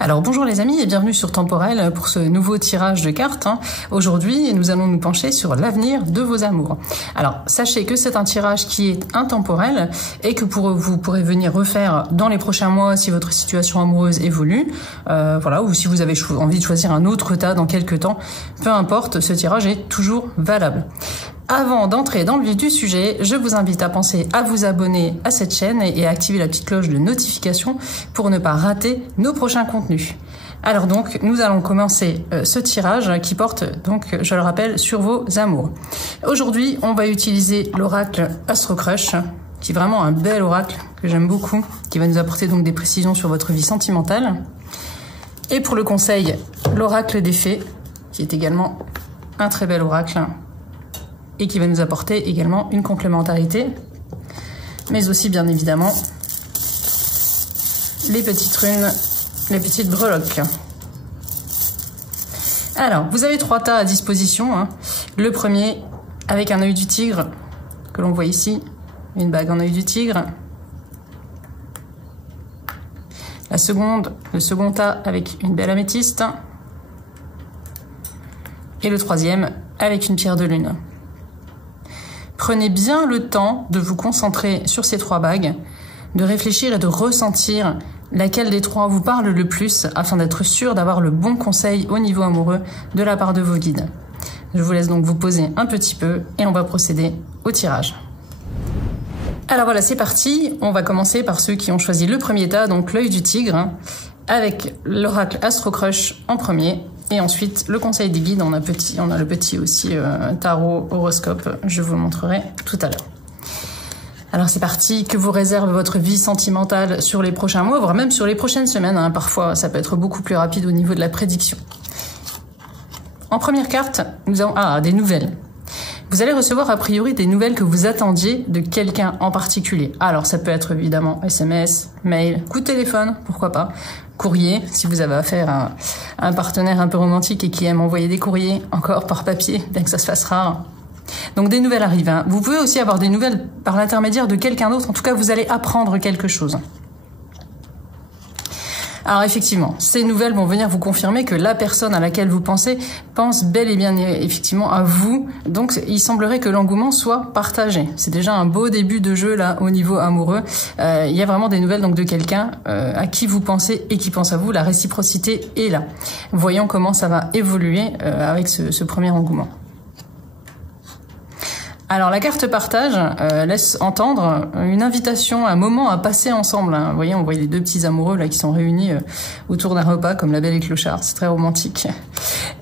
Alors bonjour les amis et bienvenue sur Temporel pour ce nouveau tirage de cartes. Aujourd'hui, nous allons nous pencher sur l'avenir de vos amours. Alors sachez que c'est un tirage qui est intemporel et que vous pourrez venir refaire dans les prochains mois si votre situation amoureuse évolue, voilà, ou si vous avez envie de choisir un autre tas dans quelques temps, peu importe, ce tirage est toujours valable. Avant d'entrer dans le vif du sujet, je vous invite à penser à vous abonner à cette chaîne et à activer la petite cloche de notification pour ne pas rater nos prochains contenus. Alors donc, nous allons commencer ce tirage qui porte, donc, je le rappelle, sur vos amours. Aujourd'hui, on va utiliser l'oracle Astro Crush, qui est vraiment un bel oracle que j'aime beaucoup, qui va nous apporter donc des précisions sur votre vie sentimentale. Et pour le conseil, l'oracle des fées, qui est également un très bel oracle, et qui va nous apporter également une complémentarité, mais aussi bien évidemment les petites runes, les petites breloques. Alors, vous avez 3 tas à disposition. Le premier avec un œil du tigre, que l'on voit ici, une bague en œil du tigre. Le second tas avec une belle améthyste. Et le troisième avec une pierre de lune. Prenez bien le temps de vous concentrer sur ces 3 bagues, de réfléchir et de ressentir laquelle des 3 vous parle le plus afin d'être sûr d'avoir le bon conseil au niveau amoureux de la part de vos guides. Je vous laisse donc vous poser un petit peu et on va procéder au tirage. Alors voilà, c'est parti. On va commencer par ceux qui ont choisi le premier tas, donc l'œil du tigre, avec l'oracle Astro Crush en premier. Et ensuite, le conseil des guides, on a le petit aussi tarot horoscope, je vous le montrerai tout à l'heure. Alors c'est parti, que vous réserve votre vie sentimentale sur les prochains mois, voire même sur les prochaines semaines, parfois ça peut être beaucoup plus rapide au niveau de la prédiction. En première carte, nous avons des nouvelles. Vous allez recevoir a priori des nouvelles que vous attendiez de quelqu'un en particulier. Alors ça peut être évidemment SMS, mail, coup de téléphone, pourquoi pas, courrier, si vous avez affaire à un partenaire un peu romantique et qui aime envoyer des courriers, encore par papier, bien que ça se fasse rare. Donc des nouvelles arrivent. Vous pouvez aussi avoir des nouvelles par l'intermédiaire de quelqu'un d'autre, en tout cas vous allez apprendre quelque chose. Alors effectivement, ces nouvelles vont venir vous confirmer que la personne à laquelle vous pensez pense bel et bien effectivement à vous. Donc il semblerait que l'engouement soit partagé. C'est déjà un beau début de jeu là au niveau amoureux. Il y a vraiment des nouvelles donc de quelqu'un à qui vous pensez et qui pense à vous. La réciprocité est là. Voyons comment ça va évoluer avec ce premier engouement. Alors la carte partage laisse entendre une invitation, un moment à passer ensemble. Vous voyez, on voit les 2 petits amoureux là qui sont réunis autour d'un repas comme la Belle et Clochard. C'est très romantique.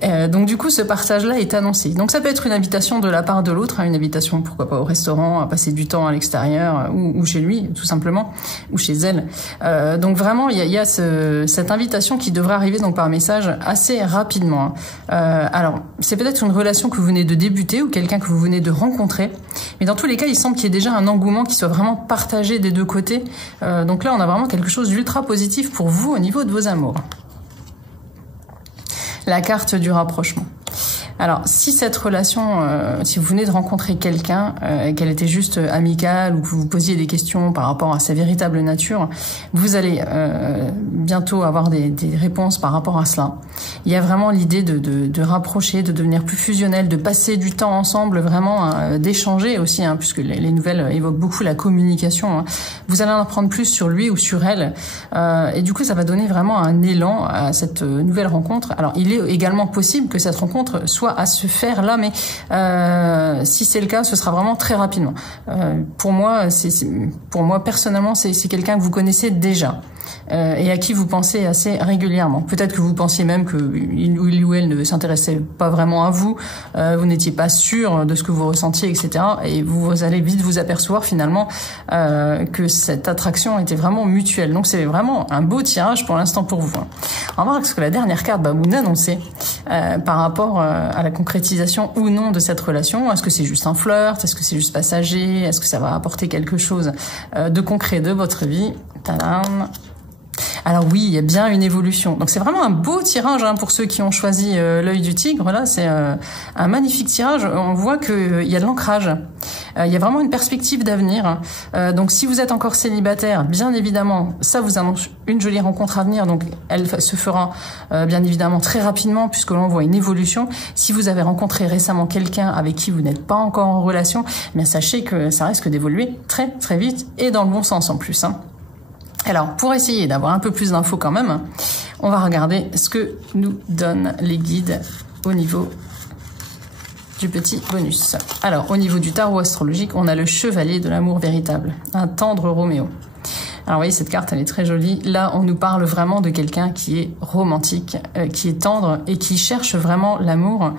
Donc du coup, ce partage-là est annoncé. Donc ça peut être une invitation de la part de l'autre, une invitation pourquoi pas au restaurant, à passer du temps à l'extérieur ou chez lui tout simplement, ou chez elle. Donc vraiment, il y a cette invitation qui devrait arriver donc par message assez rapidement. Alors c'est peut-être une relation que vous venez de débuter ou quelqu'un que vous venez de rencontrer. Mais dans tous les cas, il semble qu'il y ait déjà un engouement qui soit vraiment partagé des 2 côtés. Donc là, on a vraiment quelque chose d'ultra positif pour vous au niveau de vos amours. La carte du rapprochement. Alors, si cette relation, si vous venez de rencontrer quelqu'un, qu'elle était juste amicale ou que vous vous posiez des questions par rapport à sa véritable nature, vous allez bientôt avoir des réponses par rapport à cela. Il y a vraiment l'idée de rapprocher, de devenir plus fusionnel, de passer du temps ensemble, vraiment d'échanger aussi, puisque les nouvelles évoquent beaucoup la communication. Vous allez en apprendre plus sur lui ou sur elle, et du coup, ça va donner vraiment un élan à cette nouvelle rencontre. Alors, il est également possible que cette rencontre soit à se faire là, mais si c'est le cas, ce sera vraiment très rapidement. Pour moi personnellement, c'est quelqu'un que vous connaissez déjà. Et à qui vous pensez assez régulièrement. Peut-être que vous pensiez même que il ou elle ne s'intéressait pas vraiment à vous, vous n'étiez pas sûr de ce que vous ressentiez, etc. Et vous allez vite vous apercevoir finalement que cette attraction était vraiment mutuelle. Donc c'est vraiment un beau tirage pour l'instant pour vous. On va voir ce que la dernière carte va vous annoncer par rapport à la concrétisation ou non de cette relation. Est-ce que c'est juste un flirt? Est-ce que c'est juste passager? Est-ce que ça va apporter quelque chose de concret de votre vie? Tadam! Alors oui, il y a bien une évolution. Donc c'est vraiment un beau tirage pour ceux qui ont choisi l'œil du tigre. Là, c'est un magnifique tirage. On voit qu'il y a de l'ancrage. Il y a vraiment une perspective d'avenir. Donc si vous êtes encore célibataire, bien évidemment, ça vous annonce une jolie rencontre à venir. Donc elle se fera bien évidemment très rapidement puisque l'on voit une évolution. Si vous avez rencontré récemment quelqu'un avec qui vous n'êtes pas encore en relation, eh bien sachez que ça risque d'évoluer très très vite et dans le bon sens en plus. Alors pour essayer d'avoir un peu plus d'infos quand même, on va regarder ce que nous donnent les guides au niveau du petit bonus. Alors, au niveau du tarot astrologique, on a le chevalier de l'amour véritable, un tendre Roméo. Alors, vous voyez, cette carte, elle est très jolie. Là, on nous parle vraiment de quelqu'un qui est romantique, qui est tendre et qui cherche vraiment l'amour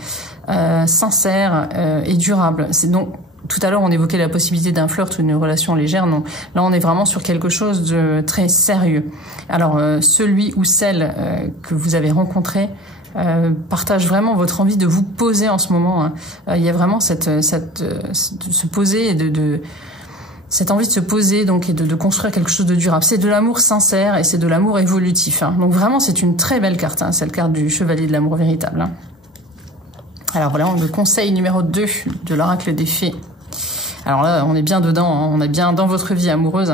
sincère et durable. C'est donc, tout à l'heure, on évoquait la possibilité d'un flirt ou d'une relation légère. Non, là, on est vraiment sur quelque chose de très sérieux. Alors, celui ou celle que vous avez rencontré partage vraiment votre envie de vous poser en ce moment. Il y a vraiment se poser et cette envie de se poser donc et de construire quelque chose de durable. C'est de l'amour sincère et c'est de l'amour évolutif. Donc vraiment, c'est une très belle carte. C'est la carte du chevalier de l'amour véritable. Alors voilà, le conseil numéro 2 de l'oracle des fées. Alors là, on est bien dedans, on est bien dans votre vie amoureuse.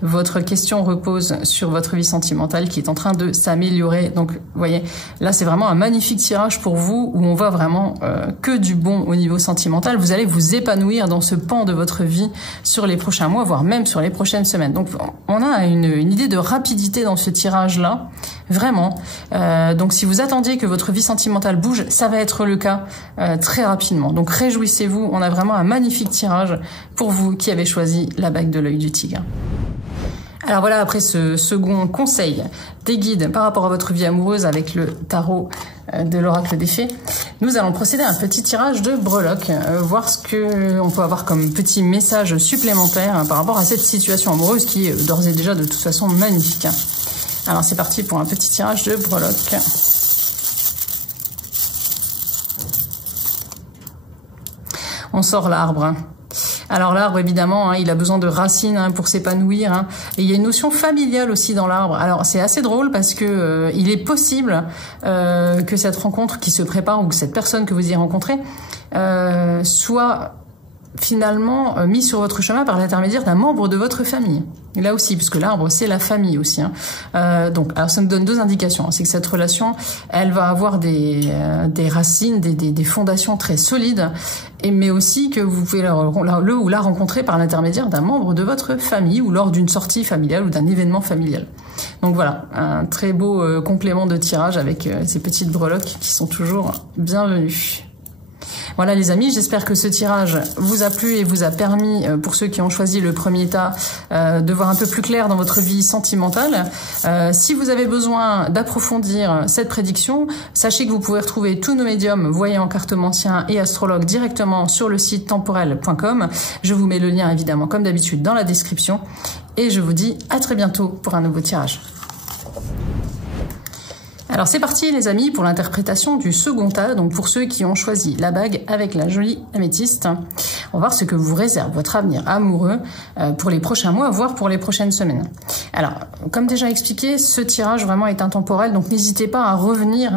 Votre question repose sur votre vie sentimentale qui est en train de s'améliorer. Donc, vous voyez, là, c'est vraiment un magnifique tirage pour vous où on voit vraiment que du bon au niveau sentimental. Vous allez vous épanouir dans ce pan de votre vie sur les prochains mois, voire même sur les prochaines semaines. Donc, on a une idée de rapidité dans ce tirage-là, vraiment. Donc, si vous attendiez que votre vie sentimentale bouge, ça va être le cas très rapidement. Donc, réjouissez-vous, on a vraiment un magnifique tirage pour vous qui avez choisi la bague de l'œil du tigre. Alors voilà, après ce second conseil des guides par rapport à votre vie amoureuse avec le tarot de l'oracle des fées, nous allons procéder à un petit tirage de breloque, voir ce que on peut avoir comme petit message supplémentaire par rapport à cette situation amoureuse qui est d'ores et déjà de toute façon magnifique. Alors c'est parti pour un petit tirage de breloque. On sort l'arbre. Alors l'arbre, évidemment, il a besoin de racines pour s'épanouir. Et il y a une notion familiale aussi dans l'arbre. Alors c'est assez drôle parce que il est possible que cette rencontre qui se prépare ou que cette personne que vous y rencontrez soit finalement mis sur votre chemin par l'intermédiaire d'un membre de votre famille. Et là aussi, puisque l'arbre, c'est la famille aussi. Donc, alors ça me donne deux indications. C'est que cette relation, elle va avoir des racines, des fondations très solides, mais aussi que vous pouvez le ou la rencontrer par l'intermédiaire d'un membre de votre famille ou lors d'une sortie familiale ou d'un événement familial. Donc voilà, un très beau complément de tirage avec ces petites breloques qui sont toujours bienvenues. Voilà les amis, j'espère que ce tirage vous a plu et vous a permis, pour ceux qui ont choisi le premier tas, de voir un peu plus clair dans votre vie sentimentale. Si vous avez besoin d'approfondir cette prédiction, sachez que vous pouvez retrouver tous nos médiums, voyants, cartomanciens et astrologues directement sur le site temporel.com. Je vous mets le lien évidemment comme d'habitude dans la description et je vous dis à très bientôt pour un nouveau tirage. Alors c'est parti les amis pour l'interprétation du second tas, donc pour ceux qui ont choisi la bague avec la jolie améthyste. On va voir ce que vous réserve votre avenir amoureux pour les prochains mois, voire pour les prochaines semaines. Alors, comme déjà expliqué, ce tirage vraiment est intemporel, donc n'hésitez pas à revenir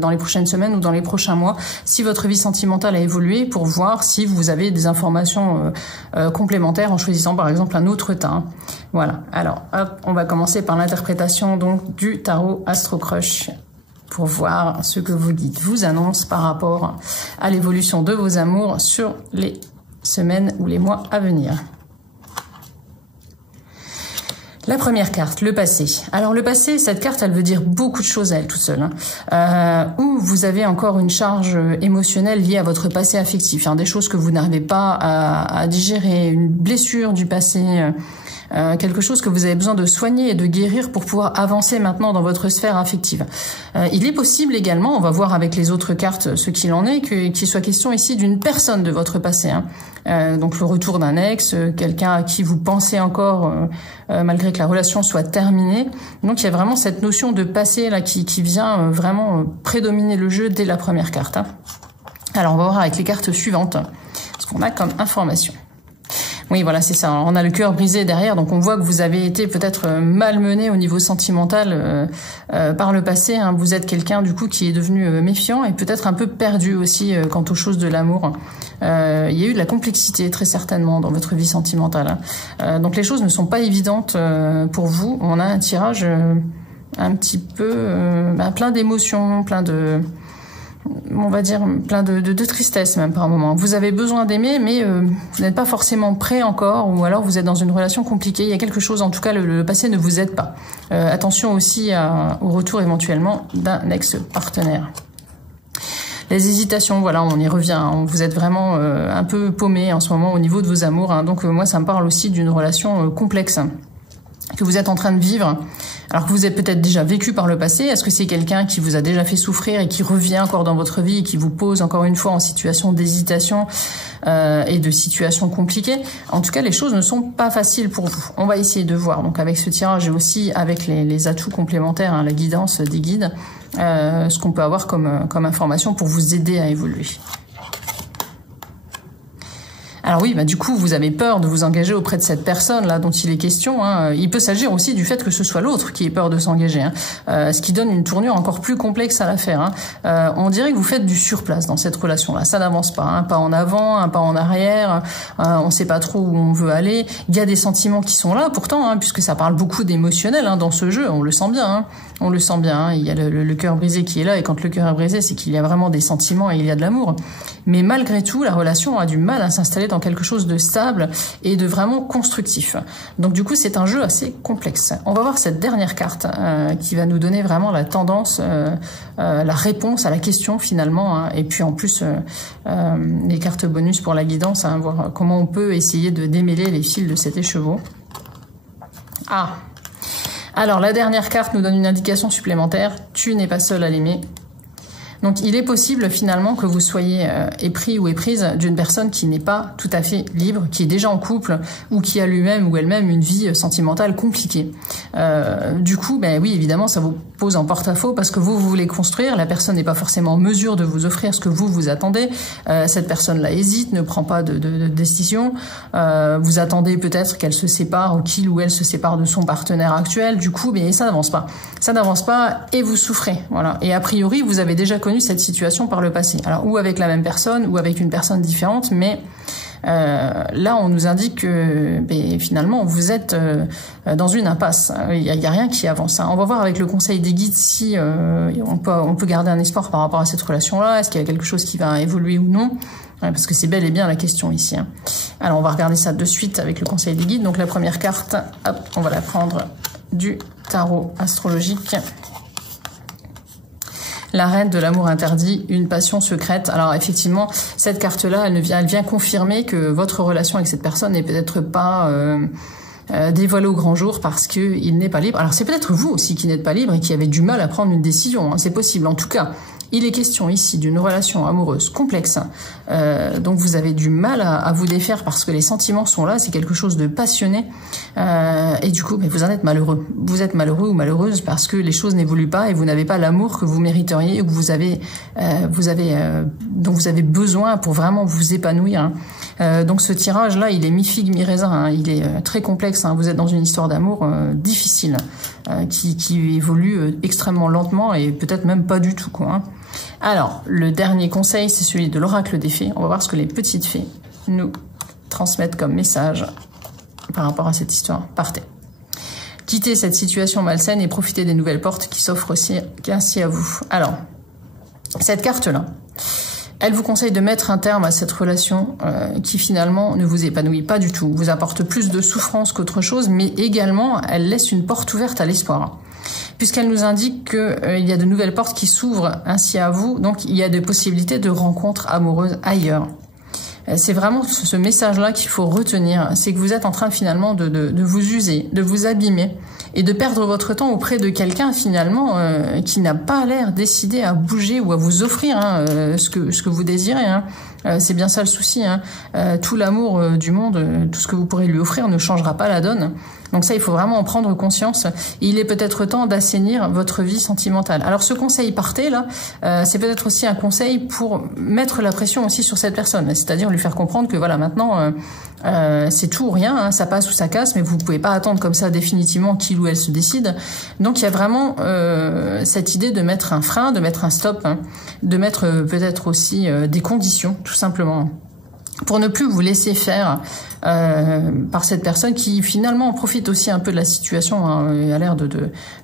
dans les prochaines semaines ou dans les prochains mois si votre vie sentimentale a évolué pour voir si vous avez des informations complémentaires en choisissant par exemple un autre tas. Voilà, alors hop, on va commencer par l'interprétation donc du tarot Astro Crush pour voir ce que vos guides vous annoncent par rapport à l'évolution de vos amours sur les semaines ou les mois à venir. La première carte, le passé. Alors le passé, cette carte, elle veut dire beaucoup de choses à elle toute seule. Ou vous avez encore une charge émotionnelle liée à votre passé affectif, des choses que vous n'arrivez pas à digérer, une blessure du passé, quelque chose que vous avez besoin de soigner et de guérir pour pouvoir avancer maintenant dans votre sphère affective. Il est possible également, on va voir avec les autres cartes ce qu'il en est, qu'il soit question ici d'une personne de votre passé. Donc le retour d'un ex, quelqu'un à qui vous pensez encore malgré que la relation soit terminée. Donc il y a vraiment cette notion de passé là qui vient vraiment prédominer le jeu dès la première carte. Alors on va voir avec les cartes suivantes ce qu'on a comme information. Oui, voilà, c'est ça. On a le cœur brisé derrière, donc on voit que vous avez été peut-être malmené au niveau sentimental par le passé. Hein. Vous êtes quelqu'un du coup qui est devenu méfiant et peut-être un peu perdu aussi quant aux choses de l'amour. Il y a eu de la complexité très certainement dans votre vie sentimentale. Hein. Donc les choses ne sont pas évidentes pour vous. On a un tirage un petit peu plein d'émotions, plein de... on va dire plein de tristesse même par moment. Vous avez besoin d'aimer, mais vous n'êtes pas forcément prêt encore, ou alors vous êtes dans une relation compliquée. Il y a quelque chose, en tout cas, le passé ne vous aide pas. Attention aussi au retour éventuellement d'un ex-partenaire. Les hésitations, voilà, on y revient. Hein. Vous êtes vraiment un peu paumé en ce moment au niveau de vos amours. Hein. Donc moi, ça me parle aussi d'une relation complexe que vous êtes en train de vivre, alors que vous avez peut-être déjà vécu par le passé. Est-ce que c'est quelqu'un qui vous a déjà fait souffrir et qui revient encore dans votre vie et qui vous pose encore une fois en situation d'hésitation et de situation compliquée? En tout cas, les choses ne sont pas faciles pour vous. On va essayer de voir, donc avec ce tirage et aussi avec les atouts complémentaires, hein, la guidance des guides, ce qu'on peut avoir comme information pour vous aider à évoluer. Alors oui, du coup, vous avez peur de vous engager auprès de cette personne-là dont il est question. Hein. Il peut s'agir aussi du fait que ce soit l'autre qui ait peur de s'engager, hein. Ce qui donne une tournure encore plus complexe à l'affaire. Hein. On dirait que vous faites du surplace dans cette relation-là. Ça n'avance pas, hein. Pas en avant, un pas en arrière. On ne sait pas trop où on veut aller. Il y a des sentiments qui sont là pourtant, hein, puisque ça parle beaucoup d'émotionnel dans ce jeu. On le sent bien. Hein. On le sent bien. Hein. Il y a le cœur brisé qui est là, et quand le cœur est brisé, c'est qu'il y a vraiment des sentiments et il y a de l'amour. Mais malgré tout, la relation a du mal à s'installer dans quelque chose de stable et de vraiment constructif. Donc du coup, c'est un jeu assez complexe. On va voir cette dernière carte qui va nous donner vraiment la tendance, la réponse à la question finalement, hein, et puis en plus les cartes bonus pour la guidance, hein, voir comment on peut essayer de démêler les fils de cet écheveau. Ah, alors la dernière carte nous donne une indication supplémentaire. Tu n'es pas seul à l'aimer. Donc il est possible finalement que vous soyez épris ou éprise d'une personne qui n'est pas tout à fait libre, qui est déjà en couple ou qui a lui-même ou elle-même une vie sentimentale compliquée. Du coup, oui, évidemment, ça vous pose en porte-à-faux parce que vous voulez construire, la personne n'est pas forcément en mesure de vous offrir ce que vous attendez. Cette personne-là hésite, ne prend pas de décision. Vous attendez peut-être qu'elle se sépare ou qu'il ou elle se sépare de son partenaire actuel. Du coup, ça n'avance pas. Ça n'avance pas et vous souffrez. Voilà. Et a priori, vous avez déjà connu cette situation par le passé. Alors, ou avec la même personne, ou avec une personne différente, mais là, on nous indique que finalement, vous êtes dans une impasse. Il y a rien qui avance. Hein. On va voir avec le conseil des guides si on peut garder un espoir par rapport à cette relation-là. Est-ce qu'il y a quelque chose qui va évoluer ou non? Parce que c'est bel et bien la question ici. Hein. Alors, on va regarder ça de suite avec le conseil des guides. Donc, la première carte, hop, on va la prendre du tarot astrologique. La reine de l'amour interdit, une passion secrète. Alors effectivement, cette carte-là, elle vient confirmer que votre relation avec cette personne n'est peut-être pas dévoilée au grand jour parce qu'il n'est pas libre. Alors c'est peut-être vous aussi qui n'êtes pas libre et qui avez du mal à prendre une décision. Hein. C'est possible. En tout cas, il est question ici d'une relation amoureuse complexe. Donc vous avez du mal à vous défaire parce que les sentiments sont là. C'est quelque chose de passionné. Et du coup, vous en êtes malheureux. Vous êtes malheureux ou malheureuse parce que les choses n'évoluent pas et vous n'avez pas l'amour que vous mériteriez ou que dont vous avez besoin pour vraiment vous épanouir. Hein. Donc ce tirage-là, il est mi-figue, mi-raisin. Hein. Il est très complexe. Hein. Vous êtes dans une histoire d'amour difficile qui évolue extrêmement lentement et peut-être même pas du tout, quoi. Hein. Alors, le dernier conseil, c'est celui de l'oracle des fées. On va voir ce que les petites fées nous transmettent comme message par rapport à cette histoire. Partez. Quittez cette situation malsaine et profitez des nouvelles portes qui s'offrent ainsi à vous. Alors, cette carte-là, elle vous conseille de mettre un terme à cette relation qui finalement ne vous épanouit pas du tout, vous apporte plus de souffrance qu'autre chose, mais également elle laisse une porte ouverte à l'espoir. Puisqu'elle nous indique qu'il y a de nouvelles portes qui s'ouvrent ainsi à vous, donc il y a des possibilités de rencontres amoureuses ailleurs. C'est vraiment ce message-là qu'il faut retenir, c'est que vous êtes en train finalement de vous user, de vous abîmer et de perdre votre temps auprès de quelqu'un finalement qui n'a pas l'air décidé à bouger ou à vous offrir ce que vous désirez. Hein. C'est bien ça le souci. Tout l'amour du monde, tout ce que vous pourrez lui offrir ne changera pas la donne. Donc ça, il faut vraiment en prendre conscience. Il est peut-être temps d'assainir votre vie sentimentale. Alors ce conseil partez là, c'est peut-être aussi un conseil pour mettre la pression aussi sur cette personne, c'est-à-dire lui faire comprendre que voilà, maintenant c'est tout ou rien, ça passe ou ça casse, mais vous pouvez pas attendre comme ça définitivement qu'il ou elle se décide. Donc il y a vraiment cette idée de mettre un frein, de mettre un stop, de mettre peut-être aussi des conditions, tout simplement, pour ne plus vous laisser faire par cette personne qui finalement profite aussi un peu de la situation, et a l'air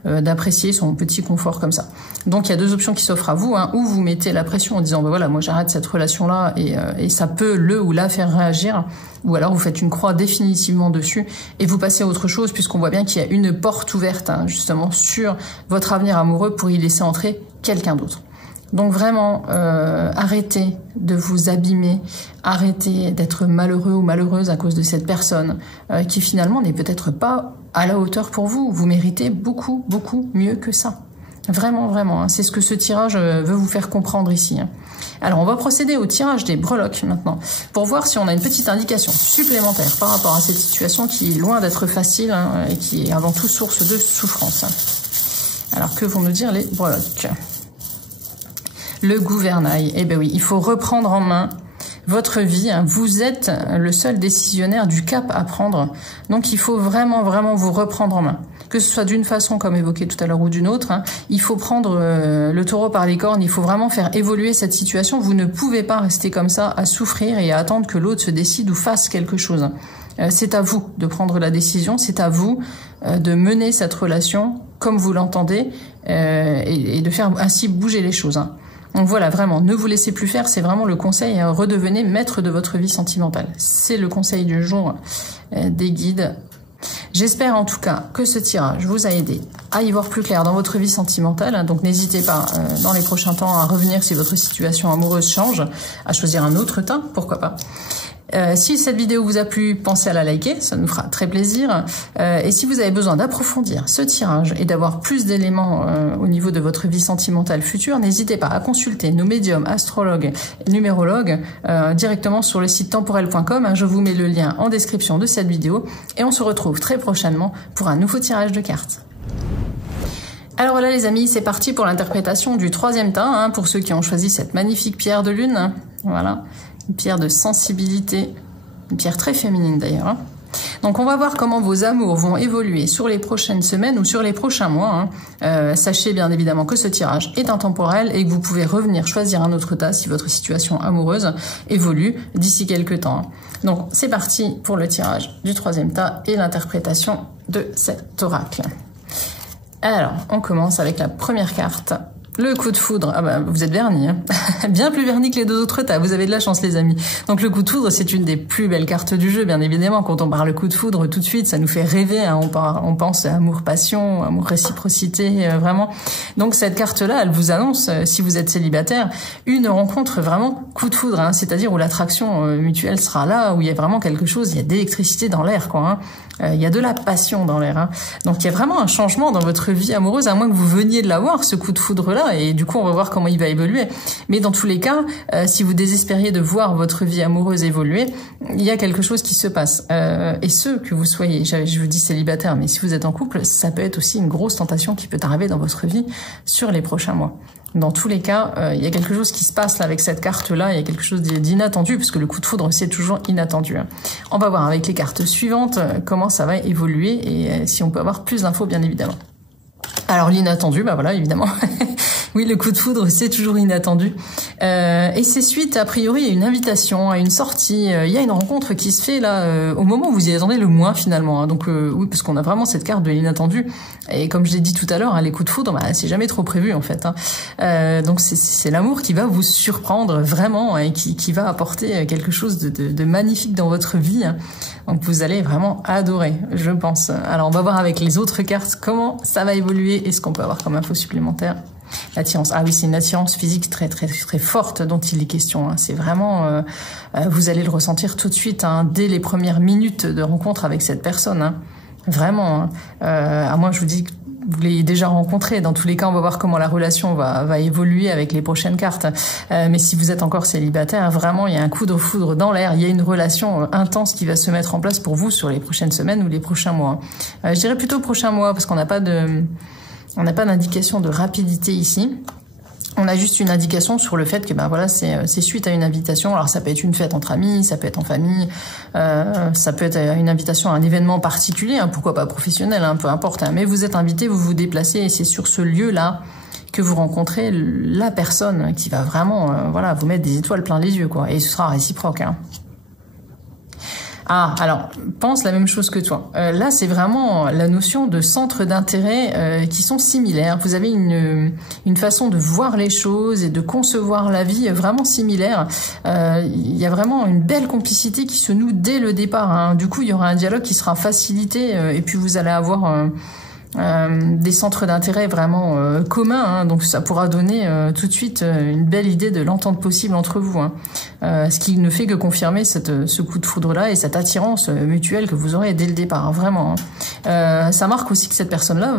d'apprécier son petit confort comme ça. Donc il y a deux options qui s'offrent à vous, ou vous mettez la pression en disant voilà, moi j'arrête cette relation-là et ça peut le ou la faire réagir, ou alors vous faites une croix définitivement dessus et vous passez à autre chose, puisqu'on voit bien qu'il y a une porte ouverte justement sur votre avenir amoureux pour y laisser entrer quelqu'un d'autre. Donc vraiment, arrêtez de vous abîmer, arrêtez d'être malheureux ou malheureuse à cause de cette personne qui finalement n'est peut-être pas à la hauteur pour vous. Vous méritez beaucoup, beaucoup mieux que ça. Vraiment, vraiment. C'est ce que ce tirage veut vous faire comprendre ici. Alors, on va procéder au tirage des breloques maintenant, pour voir si on a une petite indication supplémentaire par rapport à cette situation qui est loin d'être facile et qui est avant tout source de souffrance. Alors, que vont nous dire les breloques ? Le gouvernail, eh ben oui, il faut reprendre en main votre vie. Vous êtes le seul décisionnaire du cap à prendre. Donc il faut vraiment, vraiment vous reprendre en main. Que ce soit d'une façon, comme évoqué tout à l'heure, ou d'une autre, il faut prendre le taureau par les cornes. Il faut vraiment faire évoluer cette situation. Vous ne pouvez pas rester comme ça à souffrir et à attendre que l'autre se décide ou fasse quelque chose. C'est à vous de prendre la décision. C'est à vous de mener cette relation comme vous l'entendez et de faire ainsi bouger les choses. Donc voilà, vraiment, ne vous laissez plus faire, c'est vraiment le conseil, redevenez maître de votre vie sentimentale. C'est le conseil du jour des guides. J'espère en tout cas que ce tirage vous a aidé à y voir plus clair dans votre vie sentimentale. Donc n'hésitez pas dans les prochains temps à revenir si votre situation amoureuse change, à choisir un autre temps, pourquoi pas. Si cette vidéo vous a plu, pensez à la liker, ça nous fera très plaisir. Et si vous avez besoin d'approfondir ce tirage et d'avoir plus d'éléments au niveau de votre vie sentimentale future, n'hésitez pas à consulter nos médiums, astrologues, numérologues directement sur le site temporel.com. Je vous mets le lien en description de cette vidéo et on se retrouve très prochainement pour un nouveau tirage de cartes. Alors voilà les amis, c'est parti pour l'interprétation du troisième tas, pour ceux qui ont choisi cette magnifique pierre de lune. Voilà. Une pierre de sensibilité, une pierre très féminine d'ailleurs. Donc on va voir comment vos amours vont évoluer sur les prochaines semaines ou sur les prochains mois. Sachez bien évidemment que ce tirage est intemporel et que vous pouvez revenir choisir un autre tas si votre situation amoureuse évolue d'ici quelques temps. Donc c'est parti pour le tirage du troisième tas et l'interprétation de cet oracle. Alors on commence avec la première carte. Le coup de foudre, vous êtes vernis, bien plus vernis que les deux autres tas, vous avez de la chance les amis. Donc le coup de foudre, c'est une des plus belles cartes du jeu, bien évidemment. Quand on parle coup de foudre, tout de suite, ça nous fait rêver, on pense à amour-passion, amour-réciprocité, vraiment. Donc cette carte-là, elle vous annonce, si vous êtes célibataire, une rencontre vraiment coup de foudre, c'est-à-dire où l'attraction mutuelle sera là, où il y a vraiment quelque chose, il y a d'électricité dans l'air, quoi. Il y a de la passion dans l'air. Donc il y a vraiment un changement dans votre vie amoureuse, à moins que vous veniez de l'avoir, ce coup de foudre-là, et du coup on va voir comment il va évoluer. Mais dans tous les cas, si vous désespériez de voir votre vie amoureuse évoluer, il y a quelque chose qui se passe. Et ce que vous soyez, je vous dis célibataire, mais si vous êtes en couple, ça peut être aussi une grosse tentation qui peut arriver dans votre vie sur les prochains mois. Dans tous les cas, il y a quelque chose qui se passe là avec cette carte-là, il y a quelque chose d'inattendu, parce que le coup de foudre, c'est toujours inattendu. On va voir avec les cartes suivantes comment ça va évoluer et si on peut avoir plus d'infos, bien évidemment. Alors l'inattendu, voilà, évidemment. Oui, le coup de foudre, c'est toujours inattendu. Et c'est suite, a priori, à une invitation, à une sortie. Il y a une rencontre qui se fait là au moment où vous y attendez le moins finalement. Donc oui, parce qu'on a vraiment cette carte de l'inattendu. Et comme je l'ai dit tout à l'heure, les coups de foudre, c'est jamais trop prévu en fait. Donc c'est l'amour qui va vous surprendre vraiment et qui va apporter quelque chose de magnifique dans votre vie. Donc vous allez vraiment adorer, je pense. Alors on va voir avec les autres cartes comment ça va évoluer et ce qu'on peut avoir comme info supplémentaire. L'attirance, oui, c'est une attirance physique très très très forte dont il est question. C'est vraiment, vous allez le ressentir tout de suite, dès les premières minutes de rencontre avec cette personne. Vraiment, à moi je vous dis l'ayez déjà rencontré. Dans tous les cas, on va voir comment la relation va évoluer avec les prochaines cartes. Mais si vous êtes encore célibataire, vraiment, il y a un coup de foudre dans l'air. Il y a une relation intense qui va se mettre en place pour vous sur les prochaines semaines ou les prochains mois. Je dirais plutôt prochains mois parce qu'on n'a pas d'indication de rapidité ici. On a juste une indication sur le fait que ben voilà, c'est suite à une invitation. Alors ça peut être une fête entre amis, ça peut être en famille, ça peut être une invitation à un événement particulier, hein, pourquoi pas professionnel, hein, peu importe. Hein, mais vous êtes invité, vous vous déplacez et c'est sur ce lieu-là que vous rencontrez la personne qui va vraiment voilà, vous mettre des étoiles plein les yeux, quoi. Et ce sera réciproque. Hein. Ah, alors, pense la même chose que toi. Là, c'est vraiment la notion de centres d'intérêt qui sont similaires. Vous avez une façon de voir les choses et de concevoir la vie vraiment similaire. Il y a vraiment une belle complicité qui se noue dès le départ. Hein. Du coup, il y aura un dialogue qui sera facilité et puis vous allez avoir... des centres d'intérêt vraiment communs, hein, donc ça pourra donner tout de suite une belle idée de l'entente possible entre vous, hein. Ce qui ne fait que confirmer ce coup de foudre-là et cette attirance mutuelle que vous aurez dès le départ, hein, vraiment. Hein. Ça marque aussi que cette personne-là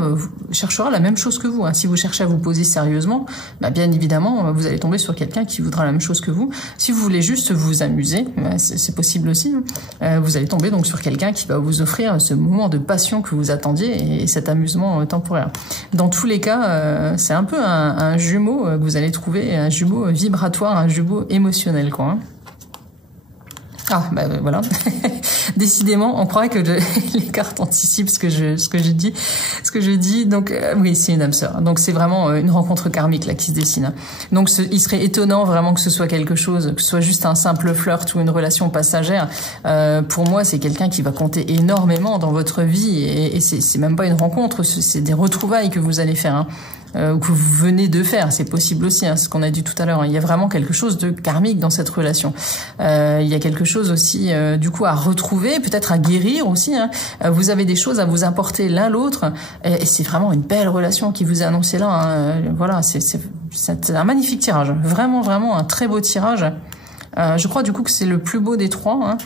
cherchera la même chose que vous. Hein. Si vous cherchez à vous poser sérieusement, bah, bien évidemment, vous allez tomber sur quelqu'un qui voudra la même chose que vous. Si vous voulez juste vous amuser, c'est possible aussi, hein. Vous allez tomber donc sur quelqu'un qui va vous offrir ce moment de passion que vous attendiez et cet amusement temporaire. Dans tous les cas, c'est un peu un jumeau que vous allez trouver, un jumeau vibratoire, un jumeau émotionnel, quoi. Hein. Ah, bah voilà. Décidément, on croit que les cartes anticipent ce que je dis. Donc, oui, c'est une âme sœur. Donc, c'est vraiment une rencontre karmique là qui se dessine. Donc, il serait étonnant vraiment que ce soit quelque chose, que ce soit juste un simple flirt ou une relation passagère. Pour moi, c'est quelqu'un qui va compter énormément dans votre vie et c'est même pas une rencontre, c'est des retrouvailles que vous allez faire. Hein. Que vous venez de faire, c'est possible aussi, hein, ce qu'on a dit tout à l'heure. Hein. Il y a vraiment quelque chose de karmique dans cette relation. Il y a quelque chose aussi, du coup, à retrouver, peut-être à guérir aussi. Hein. Vous avez des choses à vous apporter l'un l'autre, et c'est vraiment une belle relation qui vous est annoncée là. Hein. Voilà, c'est un magnifique tirage, vraiment, vraiment un très beau tirage. Je crois du coup que c'est le plus beau des trois. Hein.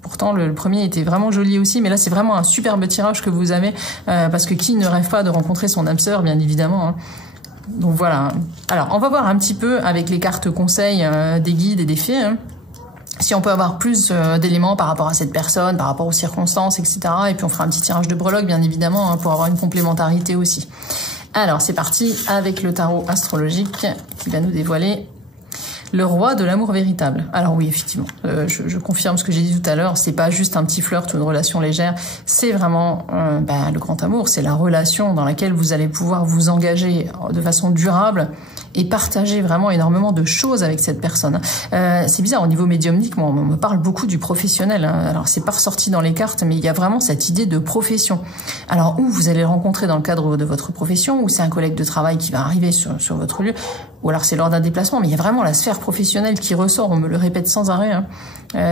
Pourtant, le premier était vraiment joli aussi, mais là, c'est vraiment un superbe tirage que vous avez, parce que qui ne rêve pas de rencontrer son âme sœur, bien évidemment. Hein. Donc voilà. Alors, on va voir un petit peu avec les cartes conseils des guides et des fées. Hein. Si on peut avoir plus d'éléments par rapport à cette personne, par rapport aux circonstances, etc. Et puis on fera un petit tirage de breloque, bien évidemment, hein, pour avoir une complémentarité aussi. Alors, c'est parti avec le tarot astrologique qui va nous dévoiler le roi de l'amour véritable. Alors oui, effectivement, je confirme ce que j'ai dit tout à l'heure, c'est pas juste un petit flirt ou une relation légère, c'est vraiment le grand amour, c'est la relation dans laquelle vous allez pouvoir vous engager de façon durable et partager vraiment énormément de choses avec cette personne. C'est bizarre, au niveau médiumnique, moi, on me parle beaucoup du professionnel. Hein. Alors, c'est pas ressorti dans les cartes, mais il y a vraiment cette idée de profession. Alors, où vous allez le rencontrer dans le cadre de votre profession, ou c'est un collègue de travail qui va arriver sur votre lieu, ou alors c'est lors d'un déplacement, mais il y a vraiment la sphère professionnelle qui ressort, on me le répète sans arrêt. Hein.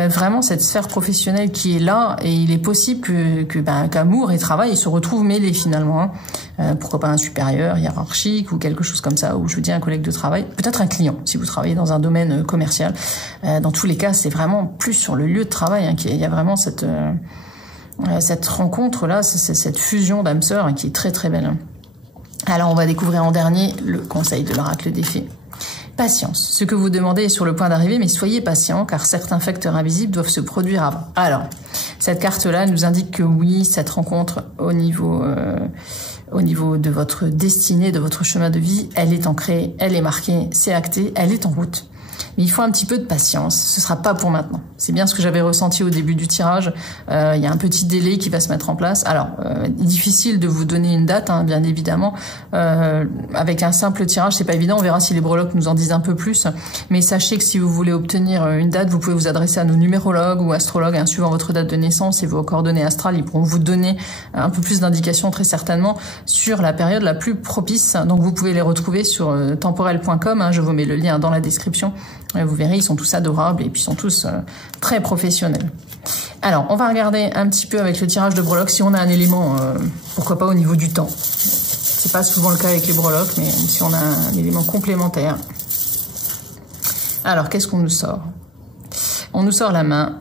Vraiment cette sphère professionnelle qui est là, et il est possible qu'amour et travail se retrouvent mêlés finalement. Hein. Pourquoi pas un supérieur hiérarchique ou quelque chose comme ça, ou je vous dis un collègue de travail, peut-être un client si vous travaillez dans un domaine commercial. Dans tous les cas, c'est vraiment plus sur le lieu de travail hein, qu'il y a vraiment cette rencontre là, cette fusion d'âmes sœurs hein, qui est très très belle. Hein. Alors on va découvrir en dernier le conseil de l'oracle des fées. Patience. Ce que vous demandez est sur le point d'arriver, mais soyez patient, car certains facteurs invisibles doivent se produire avant. Alors, cette carte-là nous indique que oui, cette rencontre au niveau de votre destinée, de votre chemin de vie, elle est ancrée, elle est marquée, c'est acté, elle est en route. Mais il faut un petit peu de patience, ce sera pas pour maintenant. C'est bien ce que j'avais ressenti au début du tirage. Il y a un petit délai qui va se mettre en place. Alors, difficile de vous donner une date, hein, bien évidemment. Avec un simple tirage, c'est pas évident. On verra si les breloques nous en disent un peu plus. Mais sachez que si vous voulez obtenir une date, vous pouvez vous adresser à nos numérologues ou astrologues, hein, suivant votre date de naissance et vos coordonnées astrales. Ils pourront vous donner un peu plus d'indications très certainement sur la période la plus propice. Donc, vous pouvez les retrouver sur temporel.com. Hein, je vous mets le lien dans la description. Vous verrez, ils sont tous adorables et puis ils sont tous très professionnels. Alors, on va regarder un petit peu avec le tirage de breloques si on a un élément, pourquoi pas au niveau du temps. C'est pas souvent le cas avec les breloques, mais si on a un élément complémentaire. Alors, qu'est-ce qu'on nous sort? On nous sort la main,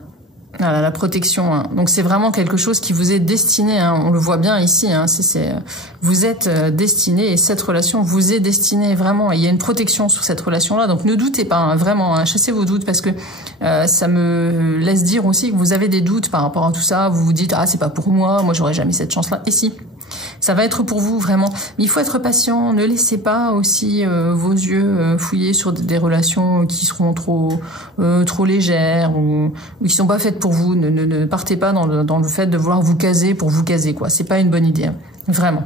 Voilà, la protection. Hein. Donc c'est vraiment quelque chose qui vous est destiné. Hein. On le voit bien ici. Hein. Vous êtes destiné et cette relation vous est destinée vraiment. Et il y a une protection sur cette relation-là. Donc ne doutez pas, hein, vraiment. Hein. Chassez vos doutes parce que ça me laisse dire aussi que vous avez des doutes par rapport à tout ça. Vous vous dites c'est pas pour moi. Moi j'aurais jamais cette chance-là. Et si. Ça va être pour vous vraiment. Mais il faut être patient. Ne laissez pas aussi vos yeux fouiller sur des relations qui seront trop légères ou qui sont pas faites pour vous. Ne partez pas dans le fait de vouloir vous caser pour vous caser, quoi. C'est pas une bonne idée, hein. Vraiment.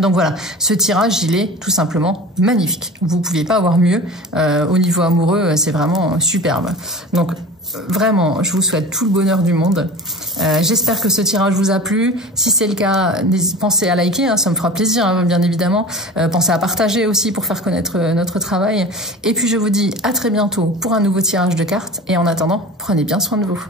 Donc voilà, ce tirage, il est tout simplement magnifique. Vous pouviez pas avoir mieux. Au niveau amoureux, c'est vraiment superbe. Donc vraiment, je vous souhaite tout le bonheur du monde. J'espère que ce tirage vous a plu. Si c'est le cas, pensez à liker, hein, ça me fera plaisir, hein, bien évidemment. Pensez à partager aussi pour faire connaître notre travail. Et puis je vous dis à très bientôt pour un nouveau tirage de cartes. Et en attendant, prenez bien soin de vous.